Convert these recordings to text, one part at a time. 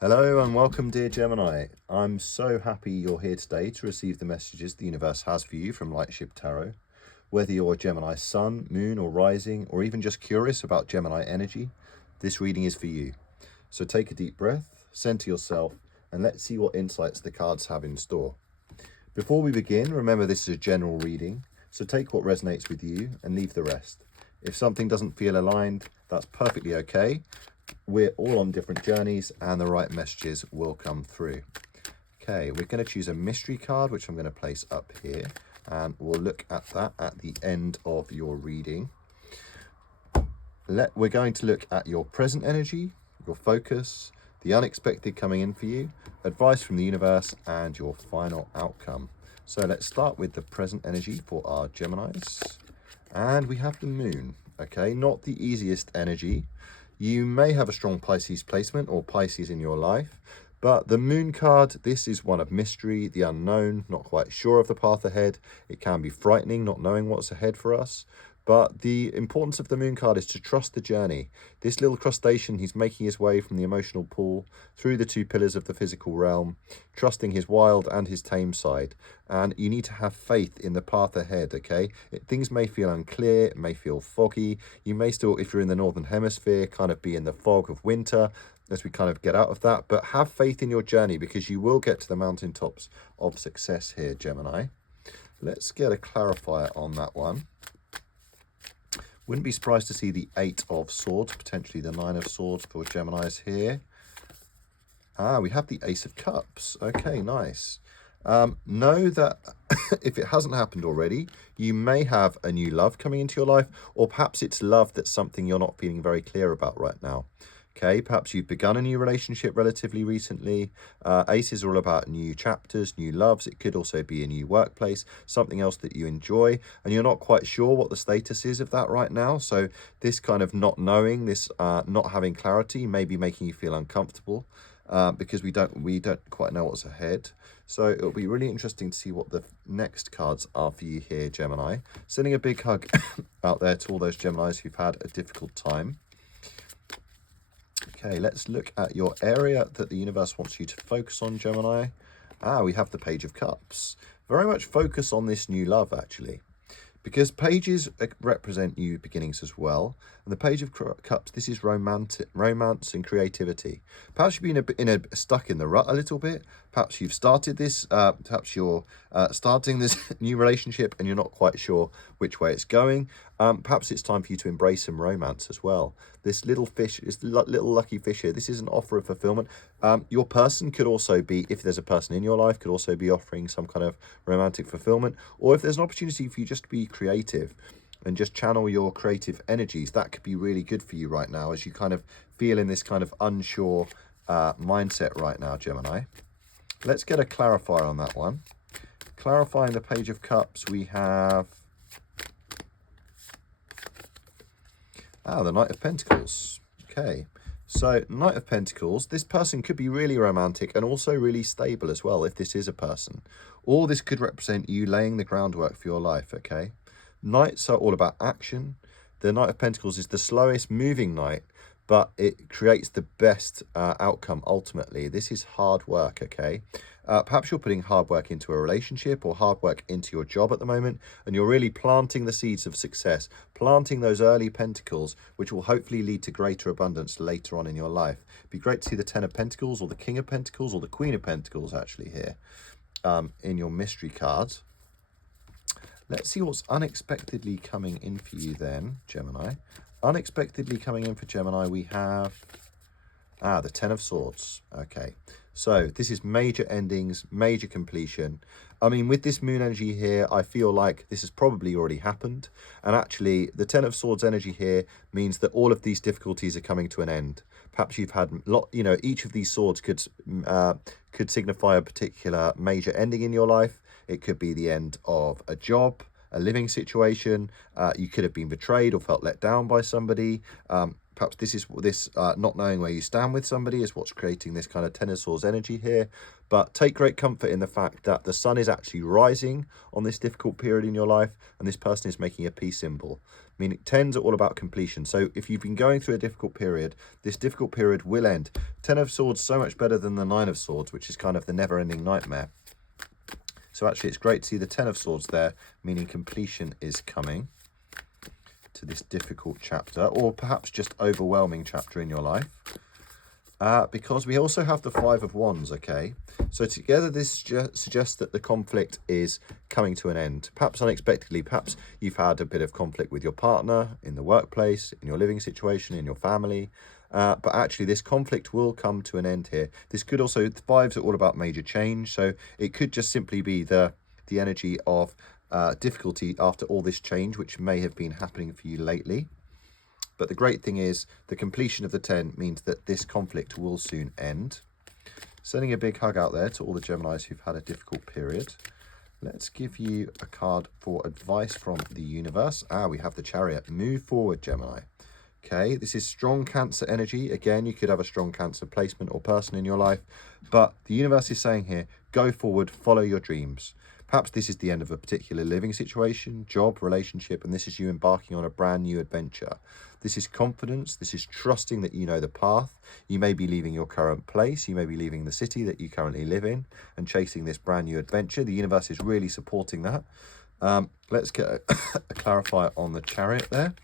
Hello and welcome, dear Gemini. I'm so happy you're here today to receive the messages the universe has for you from Lightship Tarot. Whether you're a Gemini sun, moon or rising, or even just curious about Gemini energy, this reading is for you. So take a deep breath, center yourself, and let's see what insights the cards have in store. Before we begin, remember this is a general reading, so take what resonates with you and leave the rest. If something doesn't feel aligned, that's perfectly okay. We're all on different journeys and the right messages will come through. Okay, we're going to choose a mystery card, which I'm going to place up here, and we'll look at that at the end of your reading. We're going to look at your present energy, your focus, the unexpected coming in for you, advice from the universe, and your final outcome. So let's start with the present energy for our Geminis. And we have the moon, okay? Not the easiest energy. You may have a strong Pisces placement or Pisces in your life, but the moon card, this is one of mystery, the unknown, not quite sure of the path ahead. It can be frightening not knowing what's ahead for us. But the importance of the moon card is to trust the journey. This little crustacean, he's making his way from the emotional pool through the two pillars of the physical realm, trusting his wild and his tame side. And you need to have faith in the path ahead, okay? Things may feel unclear, it may feel foggy. You may still, if you're in the northern hemisphere, kind of be in the fog of winter as we kind of get out of that. But have faith in your journey because you will get to the mountaintops of success here, Gemini. Let's get a clarifier on that one. Wouldn't be surprised to see the 8 of Swords, potentially the 9 of Swords for Geminis here. We have the Ace of Cups. Okay, nice. Know that if it hasn't happened already, you may have a new love coming into your life, or perhaps it's love that's something you're not feeling very clear about right now. Okay, perhaps you've begun a new relationship relatively recently. Aces are all about new chapters, new loves. It could also be a new workplace, something else that you enjoy, and you're not quite sure what the status is of that right now. So this kind of not knowing, this not having clarity may be making you feel uncomfortable because we don't quite know what's ahead. So it'll be really interesting to see what the next cards are for you here, Gemini. Sending a big hug out there to all those Geminis who've had a difficult time. Okay, let's look at your area that the universe wants you to focus on, Gemini. We have the Page of Cups. Very much focus on this new love, actually, because pages represent new beginnings as well. And the Page of Cups, this is romance and creativity. Perhaps you've been stuck in the rut a little bit. Perhaps you've started this, perhaps you're starting this new relationship and you're not quite sure which way it's going. Perhaps it's time for you to embrace some romance as well. This little fish, this little lucky fish here, this is an offer of fulfillment. Your person could also be, if there's a person in your life, could also be offering some kind of romantic fulfillment. Or if there's an opportunity for you just to be creative and just channel your creative energies, that could be really good for you right now as you kind of feel in this kind of unsure mindset right now, Gemini. Let's get a clarifier on that one. Clarifying the Page of Cups, we have the Knight of Pentacles. Okay, so Knight of Pentacles, this person could be really romantic and also really stable as well if this is a person. Or this could represent you laying the groundwork for your life, okay? Knights are all about action. The Knight of Pentacles is the slowest moving knight, but it creates the best outcome ultimately. This is hard work, okay? Perhaps you're putting hard work into a relationship or hard work into your job at the moment, and you're really planting the seeds of success, planting those early pentacles, which will hopefully lead to greater abundance later on in your life. It'd be great to see the 10 of Pentacles or the King of Pentacles or the Queen of Pentacles actually here in your mystery cards. Let's see what's unexpectedly coming in for you then, Gemini. Unexpectedly coming in for Gemini, we have the 10 of Swords. Okay, so this is major endings, major completion. I mean, with this moon energy here, I feel like this has probably already happened. And actually, the 10 of Swords energy here means that all of these difficulties are coming to an end. Perhaps you've had each of these swords could signify a particular major ending in your life. It could be the end of a job, a living situation. You could have been betrayed or felt let down by somebody. Perhaps this not knowing where you stand with somebody is what's creating this kind of 10 of Swords energy here. But take great comfort in the fact that the sun is actually rising on this difficult period in your life, and this person is making a peace symbol. meaning 10s are all about completion. So if you've been going through a difficult period, this difficult period will end. 10 of Swords, so much better than the 9 of Swords, which is kind of the never-ending nightmare. So actually, it's great to see the 10 of Swords there, meaning completion is coming to this difficult chapter, or perhaps just overwhelming chapter in your life. Because we also have the 5 of Wands, okay? So together this suggests that the conflict is coming to an end. Perhaps unexpectedly, perhaps you've had a bit of conflict with your partner, in the workplace, in your living situation, in your family. But actually this conflict will come to an end here. This could also, the 5s are all about major change. So it could just simply be the energy of difficulty after all this change, which may have been happening for you lately. But the great thing is the completion of the 10 means that this conflict will soon end. Sending a big hug out there to all the Geminis who've had a difficult period. Let's give you a card for advice from the universe. We have the Chariot. Move forward, Gemini. Okay, this is strong Cancer energy. Again, you could have a strong Cancer placement or person in your life. But the universe is saying here, go forward, follow your dreams. Perhaps this is the end of a particular living situation, job, relationship, and this is you embarking on a brand new adventure. This is confidence. This is trusting that you know the path. You may be leaving your current place. You may be leaving the city that you currently live in and chasing this brand new adventure. The universe is really supporting that. Let's get a clarifier on the Chariot there.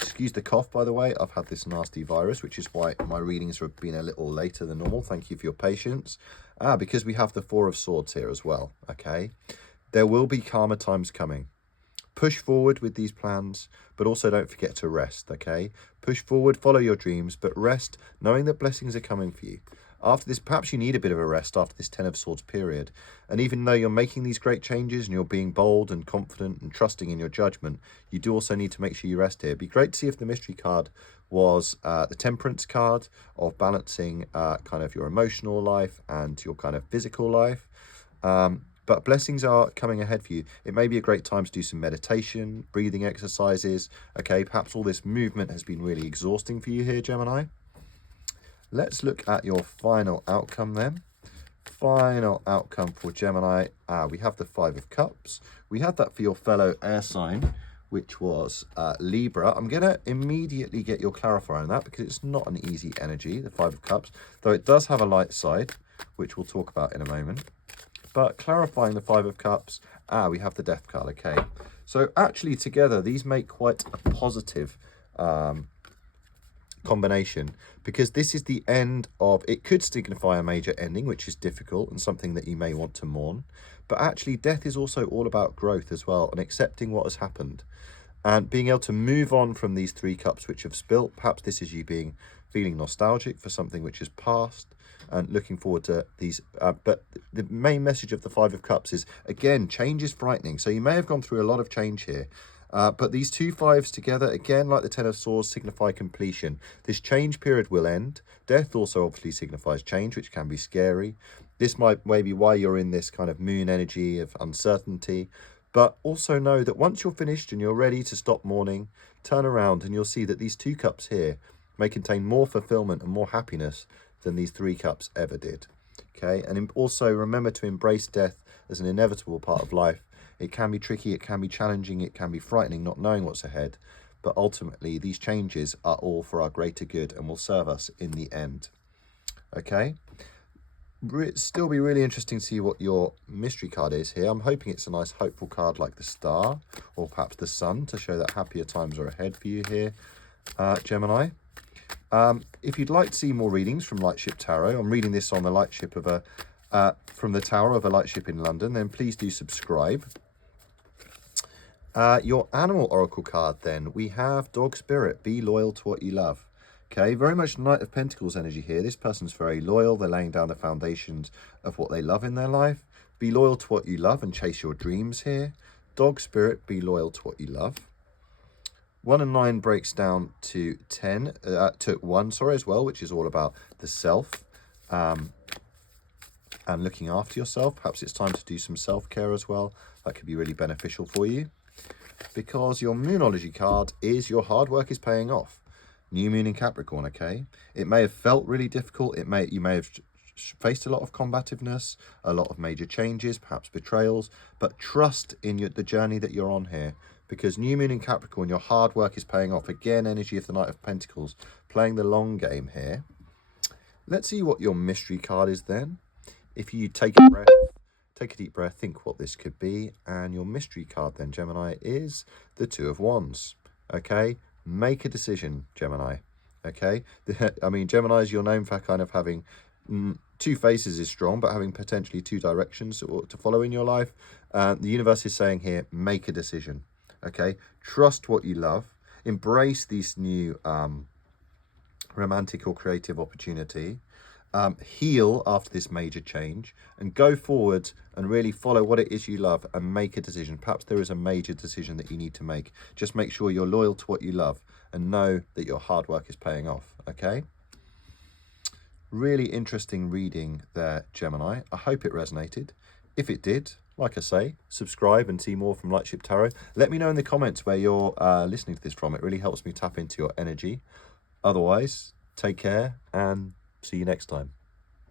Excuse the cough, by the way. I've had this nasty virus, which is why my readings have been a little later than normal. Thank you for your patience. Because we have the 4 of Swords here as well, okay? There will be calmer times coming. Push forward with these plans, but also don't forget to rest, okay? Push forward, follow your dreams, but rest, knowing that blessings are coming for you. After this, perhaps you need a bit of a rest after this 10 of Swords period. And even though you're making these great changes and you're being bold and confident and trusting in your judgment, you do also need to make sure you rest here. It'd be great to see if the mystery card was the Temperance card of balancing kind of your emotional life and your kind of physical life. But blessings are coming ahead for you. It may be a great time to do some meditation, breathing exercises. Okay, perhaps all this movement has been really exhausting for you here, Gemini. Let's look at your final outcome then. Final outcome for Gemini. We have the 5 of Cups. We had that for your fellow air sign, which was Libra. I'm going to immediately get your clarifier on that because it's not an easy energy, the 5 of Cups, though it does have a light side, which we'll talk about in a moment. But clarifying the 5 of Cups, we have the Death card, okay. So actually together, these make quite a positive combination, because this is the end of, it could signify a major ending, which is difficult and something that you may want to mourn. But actually death is also all about growth as well, and accepting what has happened and being able to move on from these 3 cups which have spilt. Perhaps this is you feeling nostalgic for something which has passed and looking forward to these. But the main message of the 5 of Cups is, again, change is frightening. So you may have gone through a lot of change here. But these 2 5s together, again, like the 10 of Swords, signify completion. This change period will end. Death also obviously signifies change, which can be scary. This might maybe why you're in this kind of moon energy of uncertainty. But also know that once you're finished and you're ready to stop mourning, turn around and you'll see that these 2 cups here may contain more fulfillment and more happiness than these 3 cups ever did. Okay, and also remember to embrace death as an inevitable part of life. It can be tricky, it can be challenging, it can be frightening not knowing what's ahead, but ultimately these changes are all for our greater good and will serve us in the end. Okay, still be really interesting to see what your mystery card is here. I'm hoping it's a nice hopeful card like the Star or perhaps the Sun to show that happier times are ahead for you here, Gemini. If you'd like to see more readings from Lightship Tarot, I'm reading this on the Lightship of from the Tower of a Lightship in London, then please do subscribe. Your animal oracle card then, we have Dog Spirit, be loyal to what you love. Okay, very much Knight of Pentacles energy here. This person's very loyal. They're laying down the foundations of what they love in their life. Be loyal to what you love and chase your dreams here. Dog Spirit, be loyal to what you love. 1 and 9 breaks down to 10, to 1, sorry, as well, which is all about the self and looking after yourself. Perhaps it's time to do some self-care as well. That could be really beneficial for you, because your Moonology card is your hard work is paying off. New moon in Capricorn, okay? It may have felt really difficult. You may have faced a lot of combativeness, a lot of major changes, perhaps betrayals, but trust in the journey that you're on here, because new moon in Capricorn, your hard work is paying off. Again, energy of the Knight of Pentacles, playing the long game here. Let's see what your mystery card is then. If you take a deep breath, think what this could be. And your mystery card then, Gemini, is the Two of Wands. Okay, make a decision, Gemini. Okay, I mean, Geminis, you're known for kind of having two faces is strong, but having potentially two directions to follow in your life. The universe is saying here, make a decision. Okay, trust what you love, embrace this new romantic or creative opportunity, heal after this major change, and go forward and really follow what it is you love and make a decision. Perhaps there is a major decision that you need to make. Just make sure you're loyal to what you love and know that your hard work is paying off. Okay, really interesting reading there, Gemini. I hope it resonated. If it did, like I say, subscribe and see more from Lightship Tarot. Let me know in the comments where you're listening to this from. It really helps me tap into your energy. Otherwise, take care and see you next time.